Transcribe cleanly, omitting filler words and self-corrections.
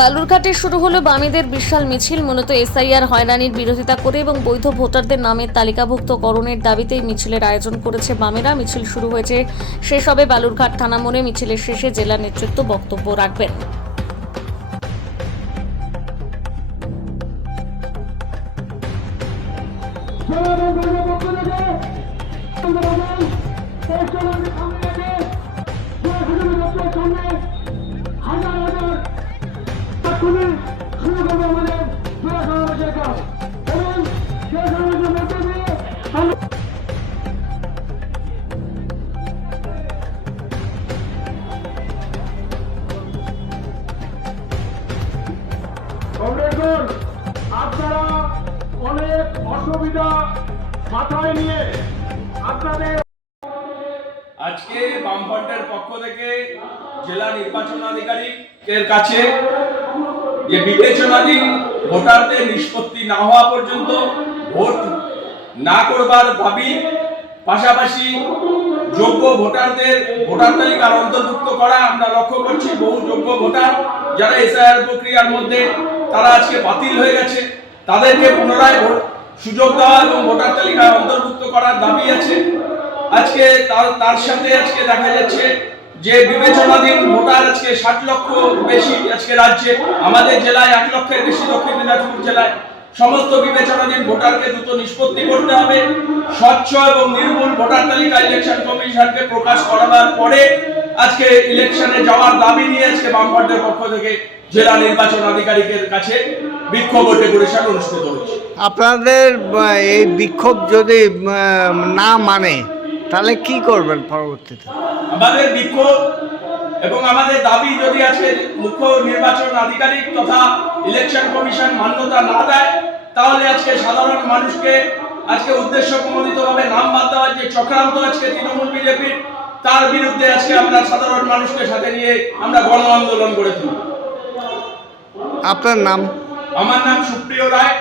বালুরঘাটে শুরু হলো বামেদের বিশাল মিছিল। মূলত এসআইআর হয়রানির বিরোধিতা করে এবং বৈধ ভোটারদের নামের তালিকাভুক্তকরণের দাবিতেই মিছিলের আয়োজন করেছে বামেরা। মিছিল শুরু হয়েছে, শেষ হবে বালুরঘাট থানা মোড়ে। মিছিলের শেষে জেলা নেতৃত্ব বক্তব্য রাখবেন। আপনারা অনেক অসুবিধা মাথায় নিয়ে আপনাদের আজকে বামফ্রন্টের পক্ষ থেকে জেলা নির্বাচন আধিকারিকের কাছে যে বিবেচনাধীন ভোটারদের নিষ্পত্তি না হওয়া পর্যন্ত ভোট না করবার দাবি, পাশাপাশি যোগ্য ভোটারদের ভোটার তালিকার অন্তর্ভুক্ত করা। আমরা লক্ষ্য করছি বহু যোগ্য ভোটার যারা এসআইআর প্রক্রিয়ার মধ্যে তারা আজকে বাতিল হয়ে গেছে, তাদেরকে পুনরায় সুযোগ দেওয়া এবং ভোটার তালিকায় অন্তর্ভুক্ত করার দাবি আছে। আজকে তার সাথে আজকে দেখা যাচ্ছে যে বিবেচনাধীন ভোটার আজকে 60 লক্ষ বেশি আজকে রাজ্যে, আমাদের জেলায় 1 লক্ষের বেশি, দক্ষিণ দিনাজপুর জেলায়। সমস্ত বিবেচনাধীন ভোটারকে দ্রুত নিষ্পত্তি করতে হবে। স্বচ্ছ এবং নির্ভুল ভোটার তালিকা ইলেকশন কমিশনকে প্রকাশ করাবার পরে আজকে ইলেকশনে যাওয়ার দাবি নিয়ে আজকে বামফ্রন্টের পক্ষ থেকে জেলা নির্বাচন আধিকারিকের কাছে বিক্ষোভ ডেপুটেশন অনুষ্ঠিত হয়েছে। আপনাদের এই বিক্ষোভ যদি না মানে তাহলে কি করবেন পরবর্তীতে? আমাদের বিক্ষোভ এবং আমাদের দাবি যদি আজকে মুখ্য নির্বাচন আধিকারিক তথা ইলেকশন কমিশন মান্যতা না দেয়, তাহলে আজকে সাধারণ মানুষকে আজকে উদ্দেশ্য প্রণোদিতভাবে নাম বাদ দেওয়ার যে চক্রান্ত আজকে তৃণমূল বিজেপির, তার বিরুদ্ধে আজকে আমরা সাধারণ মানুষকে সাথে নিয়ে আমরা গণ আন্দোলন করে তুলব। আপনার নাম? আমার নাম সুপ্রিয় রায়।